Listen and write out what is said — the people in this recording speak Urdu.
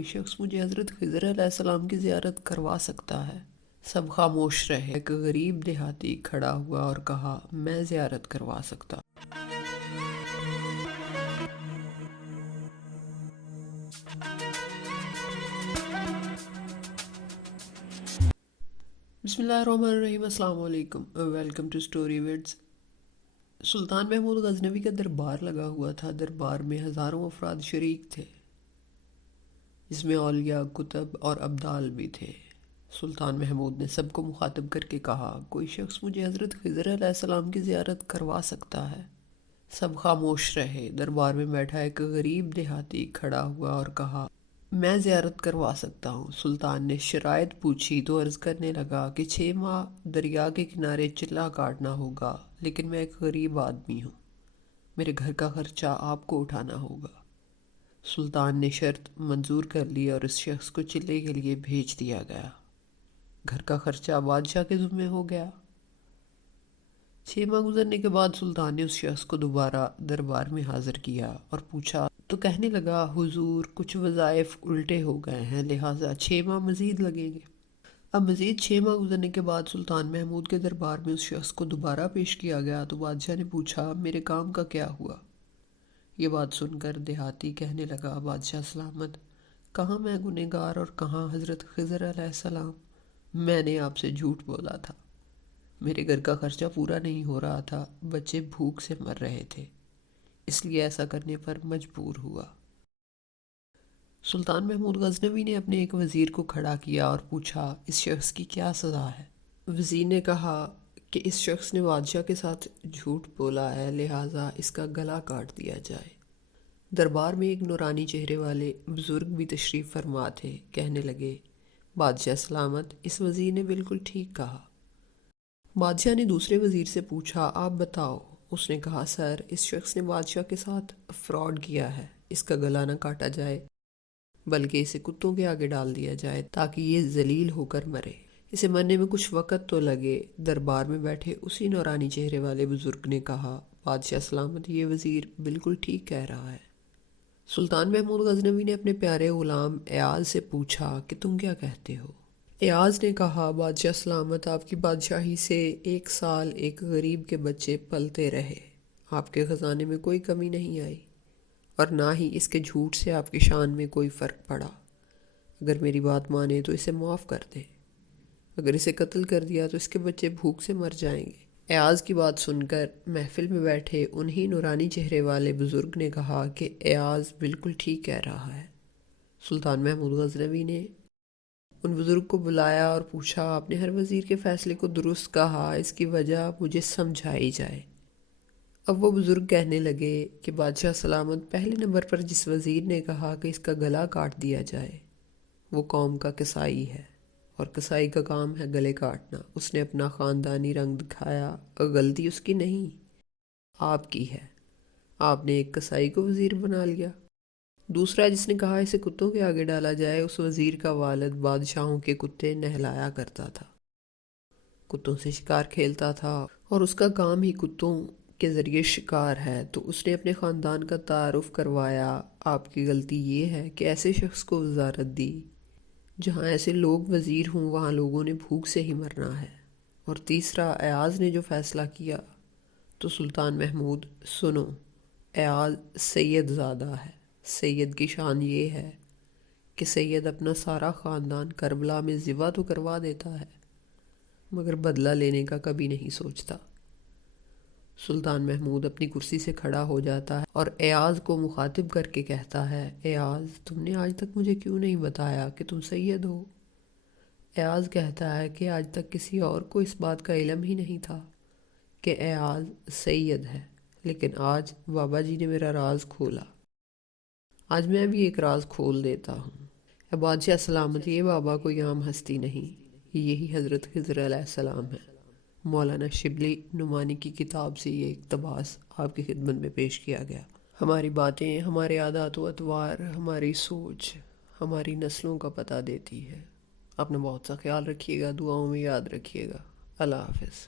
کوئی شخص مجھے حضرت خضر علیہ السلام کی زیارت کروا سکتا ہے؟ سب خاموش رہے۔ ایک غریب دیہاتی کھڑا ہوا اور کہا، میں زیارت کروا سکتا۔ بسم اللہ الرحمن الرحیم۔ السلام علیکم، ویلکم ٹو سٹوری وڈز۔ سلطان محمود غزنوی کا دربار لگا ہوا تھا۔ دربار میں ہزاروں افراد شریک تھے، جس میں اولیاء، کتب اور ابدال بھی تھے۔ سلطان محمود نے سب کو مخاطب کر کے کہا، کوئی شخص مجھے حضرت خضر علیہ السلام کی زیارت کروا سکتا ہے؟ سب خاموش رہے۔ دربار میں بیٹھا ایک غریب دیہاتی کھڑا ہوا اور کہا، میں زیارت کروا سکتا ہوں۔ سلطان نے شرائط پوچھی تو عرض کرنے لگا کہ 6 ماہ دریا کے کنارے چلہ کاٹنا ہوگا، لیکن میں ایک غریب آدمی ہوں، میرے گھر کا خرچہ آپ کو اٹھانا ہوگا۔ سلطان نے شرط منظور کر لی اور اس شخص کو چلے کے لیے بھیج دیا گیا۔ گھر کا خرچہ بادشاہ کے ذمہ ہو گیا۔ 6 ماہ گزرنے کے بعد سلطان نے اس شخص کو دوبارہ دربار میں حاضر کیا اور پوچھا تو کہنے لگا، حضور کچھ وظائف الٹے ہو گئے ہیں، لہٰذا 6 ماہ مزید لگیں گے۔ اب مزید 6 ماہ گزرنے کے بعد سلطان محمود کے دربار میں اس شخص کو دوبارہ پیش کیا گیا تو بادشاہ نے پوچھا، میرے کام کا کیا ہوا؟ یہ بات سن کر دیہاتی کہنے لگا، بادشاہ سلامت، کہاں میں گنہگار اور کہاں حضرت خضر علیہ السلام؟ میں نے آپ سے جھوٹ بولا تھا، میرے گھر کا خرچہ پورا نہیں ہو رہا تھا، بچے بھوک سے مر رہے تھے، اس لیے ایسا کرنے پر مجبور ہوا۔ سلطان محمود غزنوی نے اپنے ایک وزیر کو کھڑا کیا اور پوچھا، اس شخص کی کیا سزا ہے؟ وزیر نے کہا کہ اس شخص نے بادشاہ کے ساتھ جھوٹ بولا ہے، لہٰذا اس کا گلا کاٹ دیا جائے۔ دربار میں ایک نورانی چہرے والے بزرگ بھی تشریف فرما تھے، کہنے لگے، بادشاہ سلامت، اس وزیر نے بالکل ٹھیک کہا۔ بادشاہ نے دوسرے وزیر سے پوچھا، آپ بتاؤ۔ اس نے کہا، سر، اس شخص نے بادشاہ کے ساتھ فراڈ کیا ہے، اس کا گلا نہ کاٹا جائے بلکہ اسے کتوں کے آگے ڈال دیا جائے تاکہ یہ ذلیل ہو کر مرے، اسے مرنے میں کچھ وقت تو لگے۔ دربار میں بیٹھے اسی نورانی چہرے والے بزرگ نے کہا، بادشاہ سلامت، یہ وزیر بالکل ٹھیک کہہ رہا ہے۔ سلطان محمود غزنوی نے اپنے پیارے غلام ایاز سے پوچھا کہ تم کیا کہتے ہو؟ ایاز نے کہا، بادشاہ سلامت، آپ کی بادشاہی سے 1 سال ایک غریب کے بچے پلتے رہے، آپ کے خزانے میں کوئی کمی نہیں آئی اور نہ ہی اس کے جھوٹ سے آپ کی شان میں کوئی فرق پڑا۔ اگر میری بات مانے تو اسے معاف کر دیں، اگر اسے قتل کر دیا تو اس کے بچے بھوک سے مر جائیں گے۔ ایاز کی بات سن کر محفل میں بیٹھے انہی نورانی چہرے والے بزرگ نے کہا کہ ایاز بالکل ٹھیک کہہ رہا ہے۔ سلطان محمود غزنوی نے ان بزرگ کو بلایا اور پوچھا، آپ نے ہر وزیر کے فیصلے کو درست کہا، اس کی وجہ مجھے سمجھائی جائے۔ اب وہ بزرگ کہنے لگے کہ بادشاہ سلامت، پہلے نمبر پر جس وزیر نے کہا کہ اس کا گلا کاٹ دیا جائے وہ قوم کا قصائی ہے، اور قصائی کا کام ہے گلے کاٹنا۔ اس نے اپنا خاندانی رنگ دکھایا اور غلطی اس کی نہیں، آپ کی ہے، آپ نے ایک قصائی کو وزیر بنا لیا۔ دوسرا جس نے کہا اسے کتوں کے آگے ڈالا جائے، اس وزیر کا والد بادشاہوں کے کتے نہلایا کرتا تھا، کتوں سے شکار کھیلتا تھا اور اس کا کام ہی کتوں کے ذریعے شکار ہے، تو اس نے اپنے خاندان کا تعارف کروایا۔ آپ کی غلطی یہ ہے کہ ایسے شخص کو وزارت دی، جہاں ایسے لوگ وزیر ہوں وہاں لوگوں نے بھوک سے ہی مرنا ہے۔ اور تیسرا، ایاز نے جو فیصلہ کیا، تو سلطان محمود سنو، ایاز سید زادہ ہے۔ سید کی شان یہ ہے کہ سید اپنا سارا خاندان کربلا میں ذبح تو کروا دیتا ہے مگر بدلہ لینے کا کبھی نہیں سوچتا۔ سلطان محمود اپنی کرسی سے کھڑا ہو جاتا ہے اور ایاز کو مخاطب کر کے کہتا ہے، ایاز، تم نے آج تک مجھے کیوں نہیں بتایا کہ تم سید ہو؟ ایاز کہتا ہے کہ آج تک کسی اور کو اس بات کا علم ہی نہیں تھا کہ ایاز سید ہے، لیکن آج بابا جی نے میرا راز کھولا، آج میں بھی ایک راز کھول دیتا ہوں۔ اے بادشاہ سلامت، یہ بابا کوئی عام ہستی نہیں، یہی حضرت خضر علیہ السلام ہے۔ مولانا شبلی نعمانی کی کتاب سے یہ اقتباس آپ کی خدمت میں پیش کیا گیا۔ ہماری باتیں، ہمارے عادات و اطوار، ہماری سوچ ہماری نسلوں کا پتہ دیتی ہے۔ اپنا بہت سا خیال رکھیے گا، دعاؤں میں یاد رکھیے گا۔ اللہ حافظ۔